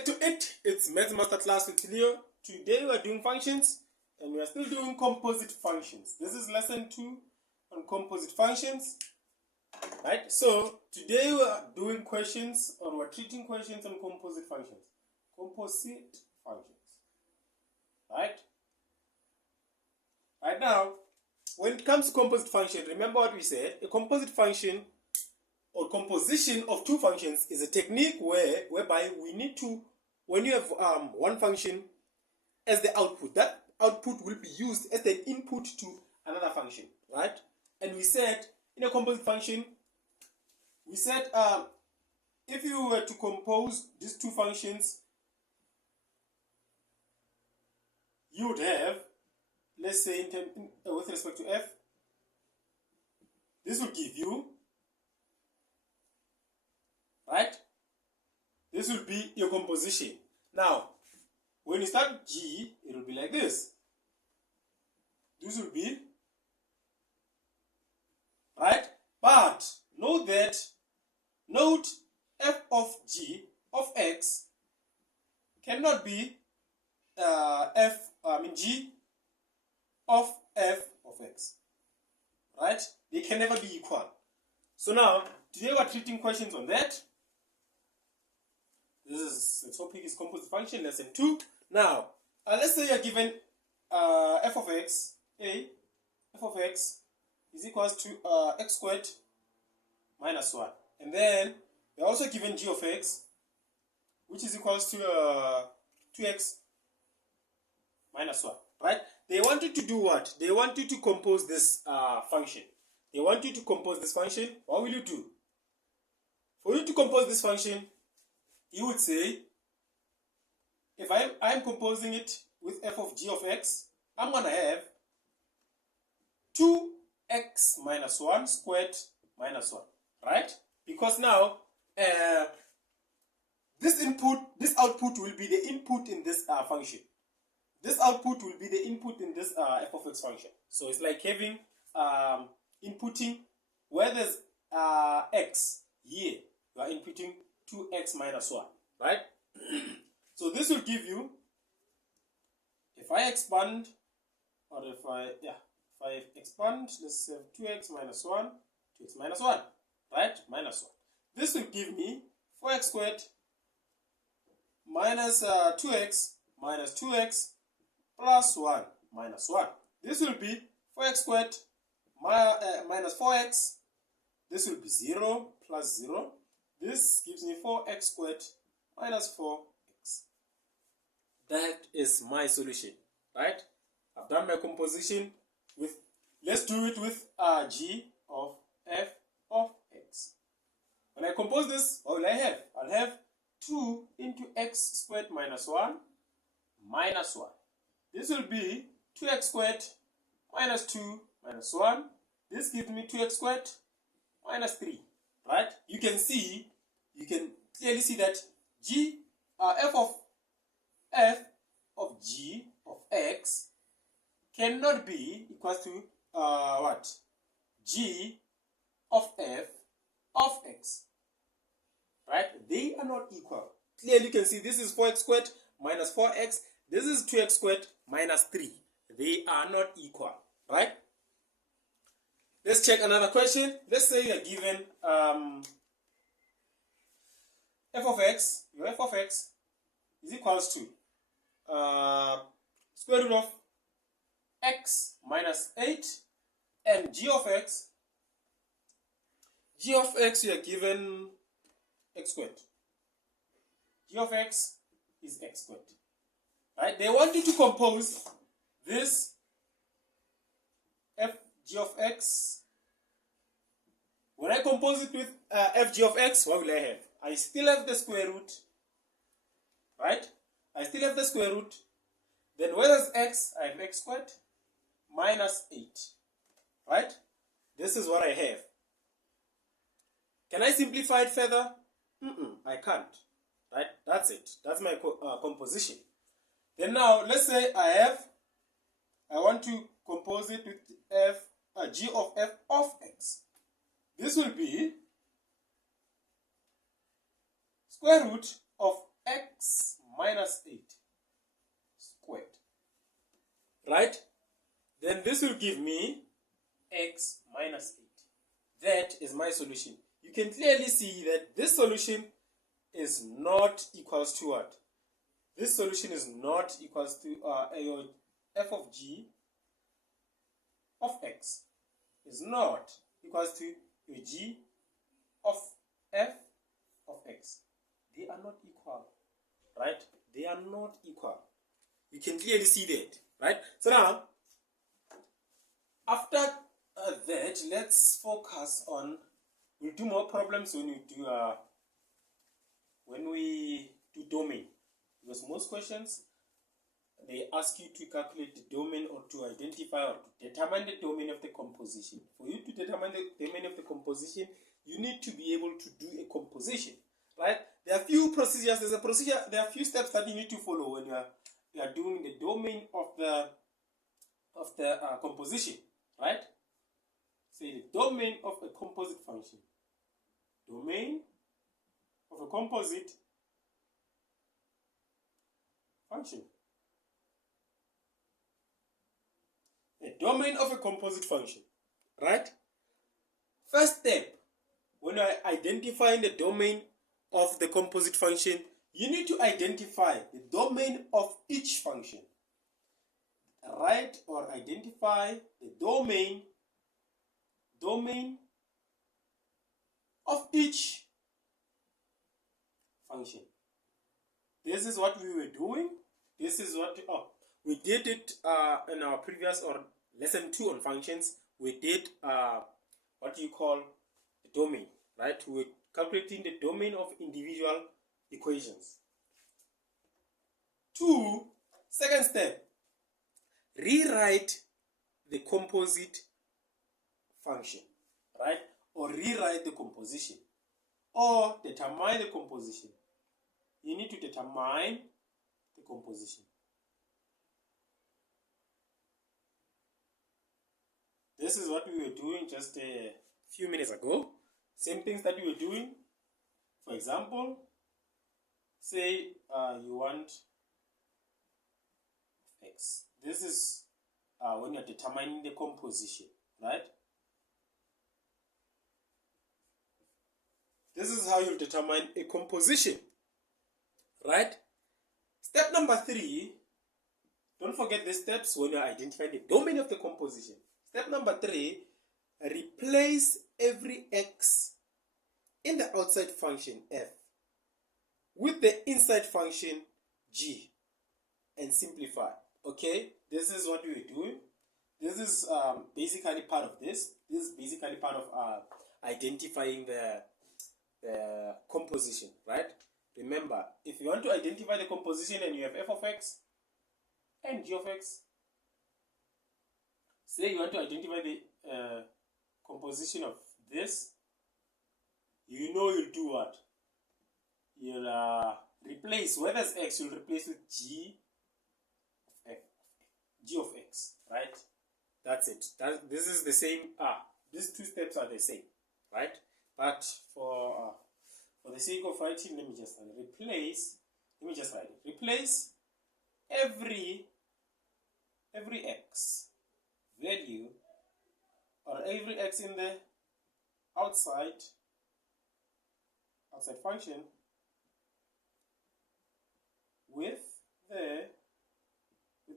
back to it. It's Maths Masterclass with Leo. Today we are doing functions and we are still doing composite functions. This is lesson 2 on composite functions. Right? So today we are doing questions, or we're treating questions on composite functions. Composite functions. Right? Right now, when it comes to composite function, remember what we said. A composite function or composition of two functions is a technique whereby we need to, when you have one function as the output, that output will be used as an input to another function, right? And we said in a composite function, we said if you were to compose these two functions, you would have, let's say with respect to f, this will give you, right? This will be your composition. Now, when you start G, it will be like this. This will be, right? But note f of G of x cannot be G of f of x, right? They can never be equal. So now, today we're treating questions on that. This is the topic is composite function, lesson 2. Now, let's say you're given f of x, f of x is equals to x squared minus 1. And then you're also given g of x, which is equals to 2x minus 1, right? They want you to do what? They want you to compose this function. They want you to compose this function. What will you do? For you to compose this function, you would say, if I'm composing it with f of g of x, I'm going to have 2x minus 1 squared minus 1, right? Because now, this output will be the input in this function. This output will be the input in this f of x function. So it's like having inputting where there's x here, you are inputting 2x minus 1, right? So this will give you, if I expand, or if I expand, let's say 2x minus 1, 2x minus 1, right? Minus 1. This will give me 4x squared minus 2x minus 2x plus 1 minus 1. This will be 4x squared minus 4x. This will be 0 plus 0. This gives me 4x squared minus 4x. That is my solution, right? I've done my composition with, let's do it with g of f of x. When I compose this, what will I have? I'll have 2 into x squared minus 1 minus 1. This will be 2x squared minus 2 minus 1. This gives me 2x squared minus 3, right? You can clearly see that f of g of x cannot be equal to what? G of f of x, right? They are not equal. Clearly you can see this is 4x squared minus 4x. This is 2x squared minus 3. They are not equal, right? Let's check another question. Let's say you are given f of x, your f of x is equals to square root of x minus 8, and g of x you are given x squared. G of x is x squared, right? They want you to compose this f g of x. When I compose it with f g of x, what will I have? I still have the square root, right? I still have the square root. Then where is x? I have x squared minus 8, right? This is what I have. Can I simplify it further? I can't, right? That's it. That's my composition. Then now, let's say I want to compose it with g of f of x. This will be square root of x minus 8 squared, right? Then this will give me x minus 8. That is my solution. You can clearly see that this solution is not equals to what? This solution is not equals to your f of g of x is not equals to your g of f of x. They are not equal, right? They are not equal. You can clearly see that, right? So now, after that, let's focus on, we'll do more problems when we do domain, because most questions they ask you to calculate the domain or to identify or to determine the domain of the composition. For you to determine the domain of the composition, you need to be able to do a composition, right? There are few procedures. There are few steps that you need to follow when you are doing the domain of the composition, right? Say the domain of a composite function. Domain of a composite function. The domain of a composite function, right? First step, when you are identifying the domain of the composite function, you need to identify the domain of each function, right? Or identify the domain of each function. This is what we were doing. This is what we did it in our previous or lesson 2 on functions. We did what you call the domain, right? We're calculating the domain of individual equations. Second step, rewrite the composite function, right? Or rewrite the composition, or determine the composition. You need to determine the composition. This is what we were doing just a few minutes ago. Same things that we were doing. For example, say you want x. This is when you're determining the composition, right? This is how you determine a composition, right? Step number 3, don't forget the steps when you're identifying the domain of the composition. Step number 3, replace every x in the outside function f with the inside function g and simplify. Okay, this is what we're doing. This is basically part of this. This is basically part of identifying the composition, right? Remember, if you want to identify the composition and you have f of x and g of x, say you want to identify the composition of this, you'll do what? You'll replace, where there's x, you'll replace with g of x, right? That's it. This is the same. These two steps are the same, right? But for the sake of writing, let me just write it. Replace every x value or every x in the outside function with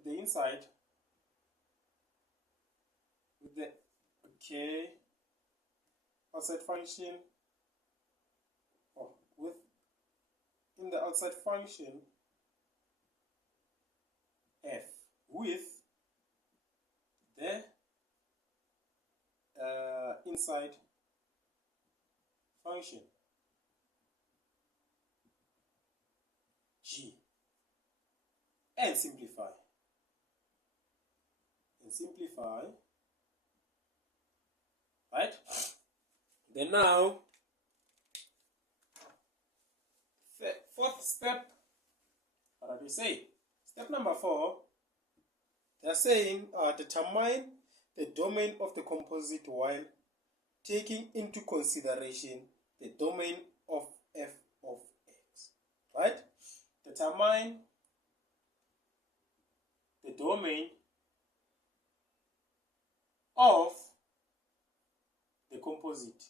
the inside, with the outside function, in the outside function f with the inside function g, and simplify. Right? Then now, fourth step, what do we say? Step number 4, they're saying determine the domain of the composite while taking into consideration the domain of f of x, right? determine the domain of the composite,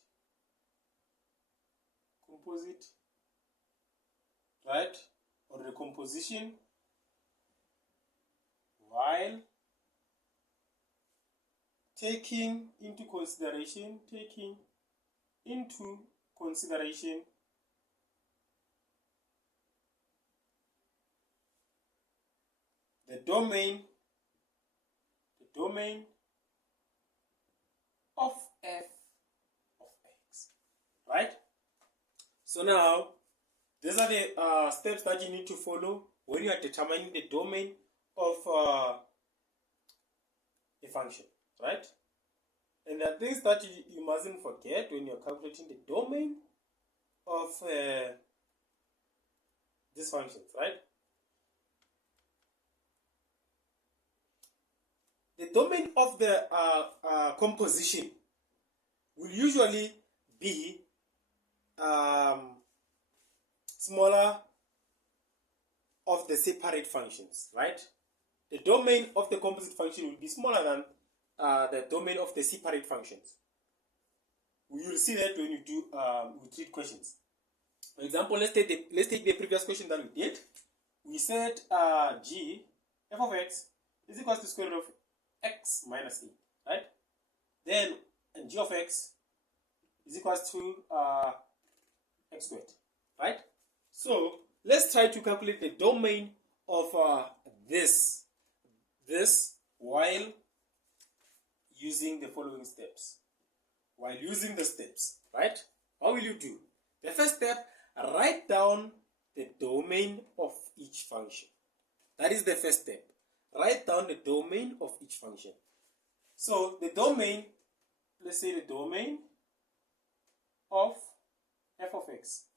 right, or the composition while taking into consideration the domain of f of x, right? So now these are the steps that you need to follow when you are determining the domain of a function, right? And there are things that you mustn't forget when you're calculating the domain of these functions, right? The domain of the composition will usually be smaller of the separate functions, right? The domain of the composite function will be smaller than the domain of the separate functions. We will see that when you do we treat questions. For example, let's take the previous question that we did. We said g f of x is equal to square root of x minus 8, right? Then g of x is equal to x squared, right? So let's try to calculate the domain of this while using the following steps. While using the steps, right? How will you do? The first step, write down the domain of each function. That is the first step. Write down the domain of each function. So the domain, let's say the domain of f of x.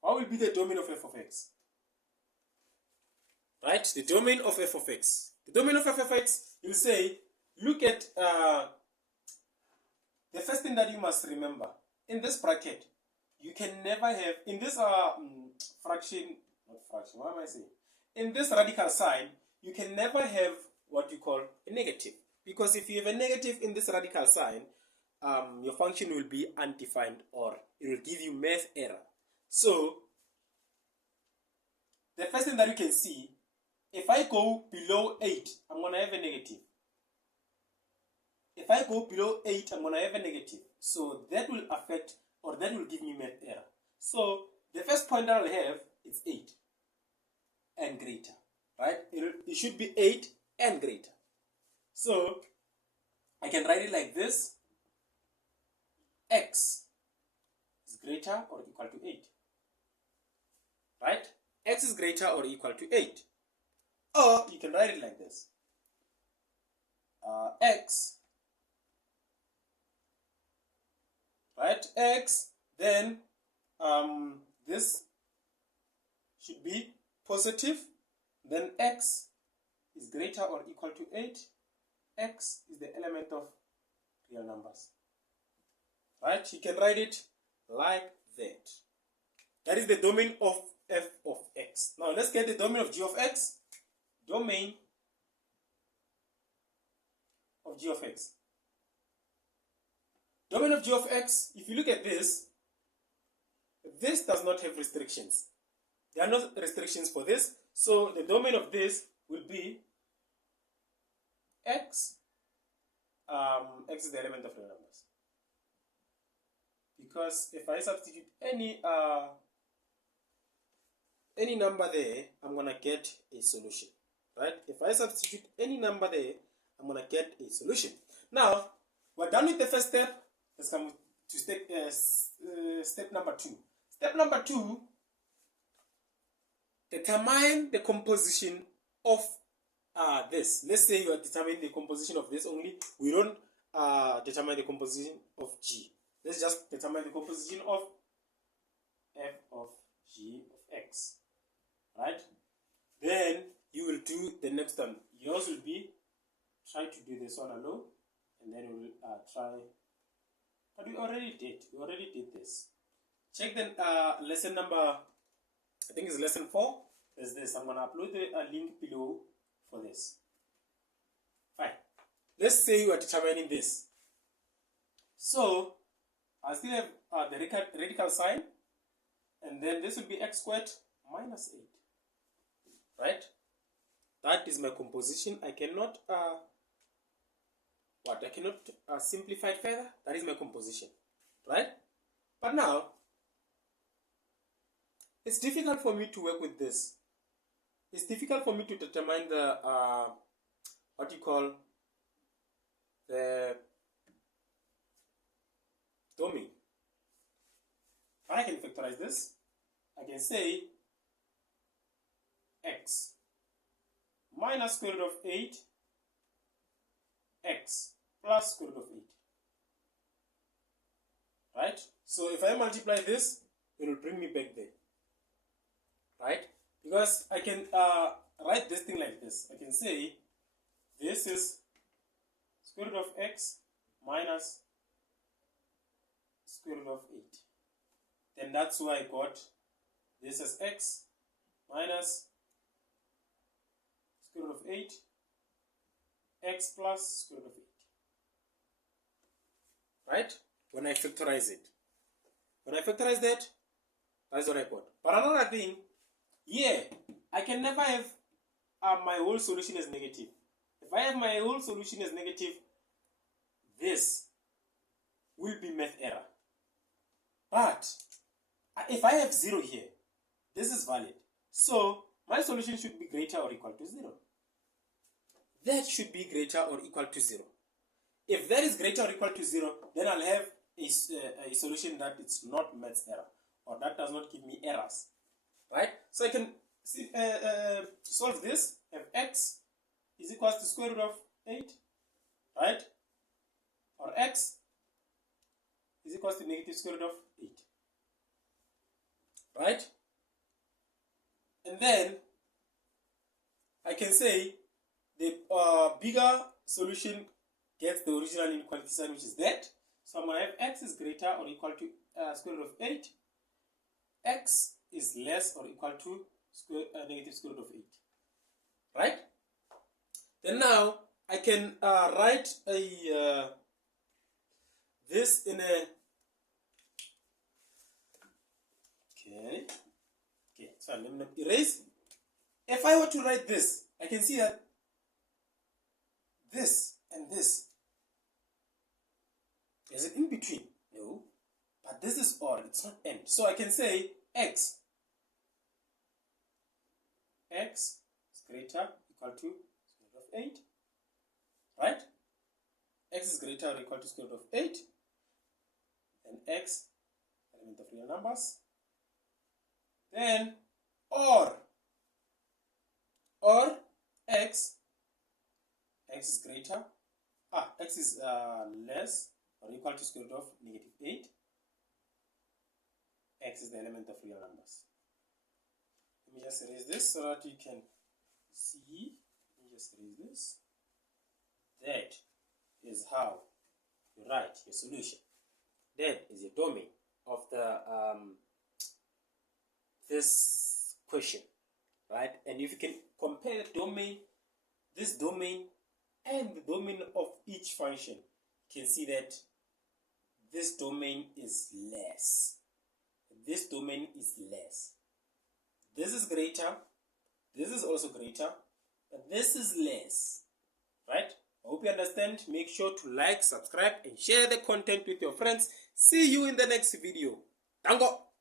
What will be the domain of f of x? Right? The domain of f of x. The domain of f of x, you'll say, look at the first thing that you must remember. In this bracket, you can never have, in this in this radical sign, you can never have what you call a negative. Because if you have a negative in this radical sign, your function will be undefined or it will give you math error. So, the first thing that you can see, if I go below 8, I'm going to have a negative. If I go below 8, I'm going to have a negative. So that will affect, or that will give me math error. So the first point that I'll have is 8 and greater, right? It should be 8 and greater. So I can write it like this. X is greater or equal to 8, right? X is greater or equal to 8. Or you can write it like this. X, right? X, then this should be positive. Then x is greater or equal to 8. X is the element of real numbers. Right? You can write it like that. That is the domain of f of x. Now let's get the domain of g of x. Domain of g of x. Domain of g of x, if you look at this does not have restrictions. There are no restrictions for this. So the domain of this will be x. X is the element of real numbers. Because if I substitute any number there, I'm going to get a solution. Right? If I substitute any number there, I'm going to get a solution. Now, we're done with the first step. Let's come to step number 2. Step number 2, determine the composition of this. Let's say you are determining the composition of this only. We don't determine the composition of G. Let's just determine the composition of f of g of x. Right? Then you will do the next one. Yours will be try to do this one alone, and then we will try. But we already did. We already did this. Check the lesson number I think it's lesson 4. Is this. I'm going to upload a link below for this. Fine. Let's say you are determining this. So, I still have the radical sign, and then this will be x squared minus 8. Right? That is my composition. I cannot simplify it further. That is my composition. Right? But now, it's difficult for me to work with this. It's difficult for me to determine the the domain. But I can factorize this. I can say x minus square root of 8 x plus square root of 8. Right? So if I multiply this, it will bring me back there. Right? Because I can write this thing like this. I can say this is square root of x minus square root of 8. Then that's why I got this as x minus square root of 8 x plus square root of 8. Right? When I factorize it. When I factorize that, that's what I got. But another thing, here, I can never have my whole solution as negative. If I have my whole solution as negative, this will be math error. But if I have 0 here, this is valid. So my solution should be greater or equal to 0. That should be greater or equal to 0. If that is greater or equal to 0, then I'll have a solution that it's not math error, or that does not give me errors. Right? So I can solve this. Have x is equals to square root of 8. Right? Or x is equals to negative square root of 8. Right? And then I can say the bigger solution gets the original inequality sign, which is that. So I'm going to have x is greater or equal to square root of 8. X is less or equal to negative square root of 8. Right? Then now I can write this in a so let me erase. If I were to write this, I can see that this and this is it in between? No, but this is or, it's not and. So I can say x is greater equal to square root of 8. Right? X is greater or equal to square root of 8, and x element of real numbers. Then or x is greater, x is less or equal to square root of negative 8. X is the element of real numbers. Let me just erase this so that you can see. Let me just erase this. That is how you write your solution. That is your domain of the this question, right? And if you can compare the domain, this domain, and the domain of each function, you can see that this domain is less. This domain is less. This is greater. This is also greater. But this is less. Right? I hope you understand. Make sure to like, subscribe, and share the content with your friends. See you in the next video. Tango!